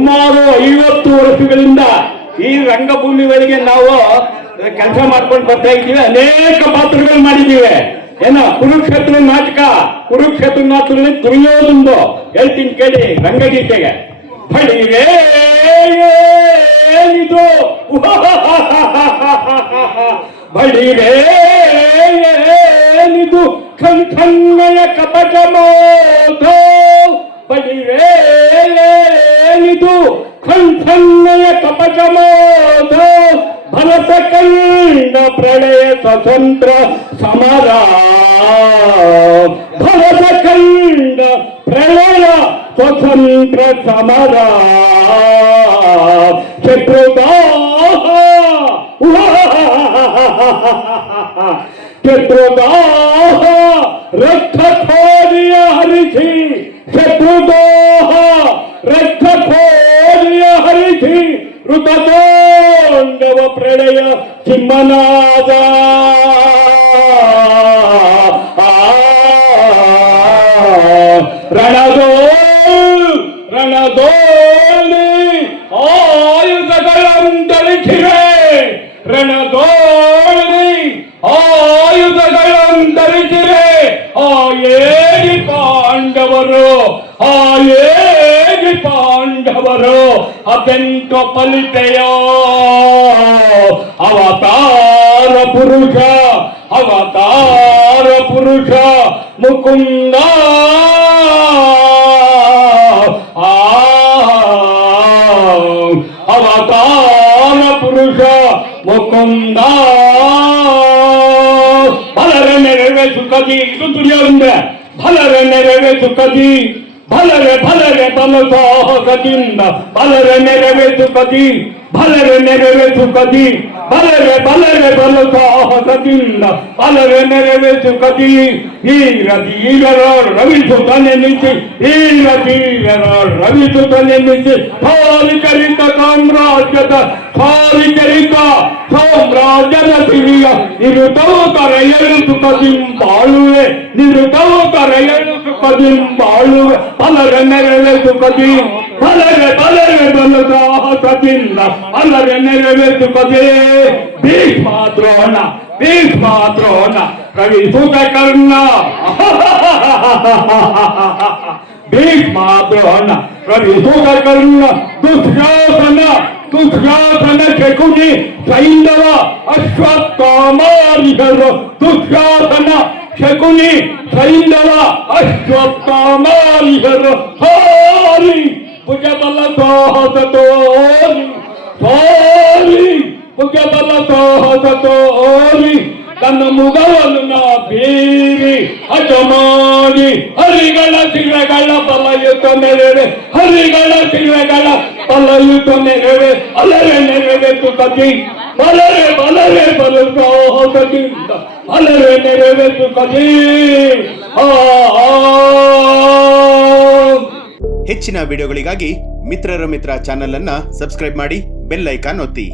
ಸುಮಾರು 50 ವರ್ಷಗಳಿಂದ ಈ ರಂಗಭೂಮಿ ಒಳಗೆ ನಾವು ಕೆಲಸ ಮಾಡ್ಕೊಂಡು ಬರ್ತಾ ಇದ್ದೀವಿ. ಅನೇಕ ಪಾತ್ರಗಳು ಮಾಡಿದ್ದೀವಿ. ಕುರುಕ್ಷೇತ್ರ ನಾಟಕ, ಕುರುಕ್ಷೇತ್ರ ನಾಟಕದಲ್ಲಿ ದುರ್ಯೋಧನದು ಹೇಳ್ತೀನಿ ಕೇಳಿ ರಂಗಗೀತೆಗೆ. ಬಳಿರೇ ಏನಿದು ಬಳಿರೇ ಏನಿದು ಖಂಡಯ ಕಪಟ ಮೋಧ ಬಳಿರೇ ಏನಿದು ಖಂಡಯ ಕಪಟ ಮೋಧ ಭರತ ಕಂಡ ಪ್ರಳಯ ಸ್ವತಂತ್ರ ಸಮರ ಭರತ ಕಂಡ ಪ್ರಳಯ ಸ್ವತಂತ್ರ ಸಮರ ಶತ್ರುದಾಹ ಶತ್ರುದಾಹ ರಕ್ತಖೋರಿಯ ಹರಿಸಿ ಶತ್ರುದಾಹ ರಕ್ತಖೋರಿಯ ಹರಿಸಿ ಋತತಾಂಡವ ಪ್ರಳಯ ಸಿಂಹನಾದ ರಣದೋಲಿ ಆಯುಧಗಳಂತರಿಸಿವೆ ರಣದೋಲಿ ಆಯುಧಗಳಂತರಿಸಿವೆ ಆ ಏಗಿ ಪಾಂಡವರು ಆ ಏಗಿ ಪಾಂಡವರು ಅದೆಂಟು ಫಲಿತೆಯೋ ಅವತಾರ ಪುರುಷ ಅವತಾರ ಪುರುಷ ಮುಕುಂದ ಅವತಾರ ಪುರುಷ ಮುಕುಂದ ಬಲರೆ ನೆರವೆ ಸುಖದಿ ಇದು ದುರ್ಯೋಧನ ಬಲರೆ ನೆರವೆ ಸುಖದಿ ಬಲರೆ ಬಲರೆ ಬಲ ಸಾಹಸದಿಂದ ಬಲರೆ ನೆರವೆ ಸುಖದಿ ಬಲರೆ ನೆರವೆ ಸುಖದಿ ಬಲರೆ ಬಲರೆ ಬಲ ಸಾಹಸದಿಂದ ಬಲರೆ ನೆರವೆ ಸುಖದಿ ಧೀರ ಧೀರರ ರವಿಸುತ್ತನೆನಿಸಿ ಧೀರ ಧೀರರ ರವಿಸುತ್ತನೆನಿಸಿ ಸಾರಿಕರಿತ ಸಾಮ್ರಾಜ್ಯದ ಸಾರಿಕರಿತ ಸಾಮ್ರಾಜ್ಯದ ಸಿರಿಯ ನಿರುತವು ಕರೆಯಲು ಸುಖದಿಂಬಾಳುವೆ ನಿರುತವು ಕರೆಯಲು ಸುಖದಿಂಬಾಳುವೆ ಬಲರೆ ನೆರವೆ ಸುಖದಿ ಬಲರೆ ಬಲರೆ ಬಲ ಸಾಹಸದಿಂದ ಬಲರೆ ನೆರವೆ ಸುಖದೇ ಭೀಷ್ಮಾದ್ರೋಣ ಭೀಷ್ಮಾದ್ರೋಣ ಕವಿಸುತ ಕರ್ಣ ಭೀಷ್ಮಾದ್ರೋಣ ಕವಿಸುತ ಕರ್ಣ ದುಶ್ಯಾಸನ ದುಶ್ಯಾಸನ ಶಕುನಿ ಸೈಂಧವ ಅಶ್ವತ್ಥಾಮಾರಿಹರು ದುಶ್ಯಾಸನ ಶಕುನಿ ಸೈಂಧವ ಅಶ್ವತ್ಥಾಮಾರಿಹರು ಹಾರಿ ಭುಜಬಲ ಸಾಹಸ ತೋರಿ ಸಾರಿ ಭುಜಬಲ ಸಾಹಸ ತೋರಿ ತನ್ನ ಮುಖವನ್ನು ಬೀರಿ ಹಠ ಮಾಡಿ ಹರಿಗಳ ಶಿರಗಳ ಬಲಯುತ ನೆರವೆ ಹರಿಗಳ ಶಿರಗಳ ಬಲಯುತ ನೆರವೆ ಅಲರೆ ನೆರವೆ ಸುಖದಿ ಬಲರೆ ಬಲರೆ ಬಲ ಸಾಹಸದಿಂದ ಅಲರೆ ನೆರವೆ ಸುಖದಿ. ಹೆಚ್ಚಿನ ವಿಡಿಯೋಗಳಿಗಾಗಿ ಮಿತ್ರರ ಮಿತ್ರ ಚಾನೆಲ್ ಅನ್ನ ಸಬ್ಸ್ಕ್ರೈಬ್ ಮಾಡಿ, ಬೆಲ್ ಐಕಾನ್ ಒತ್ತಿ.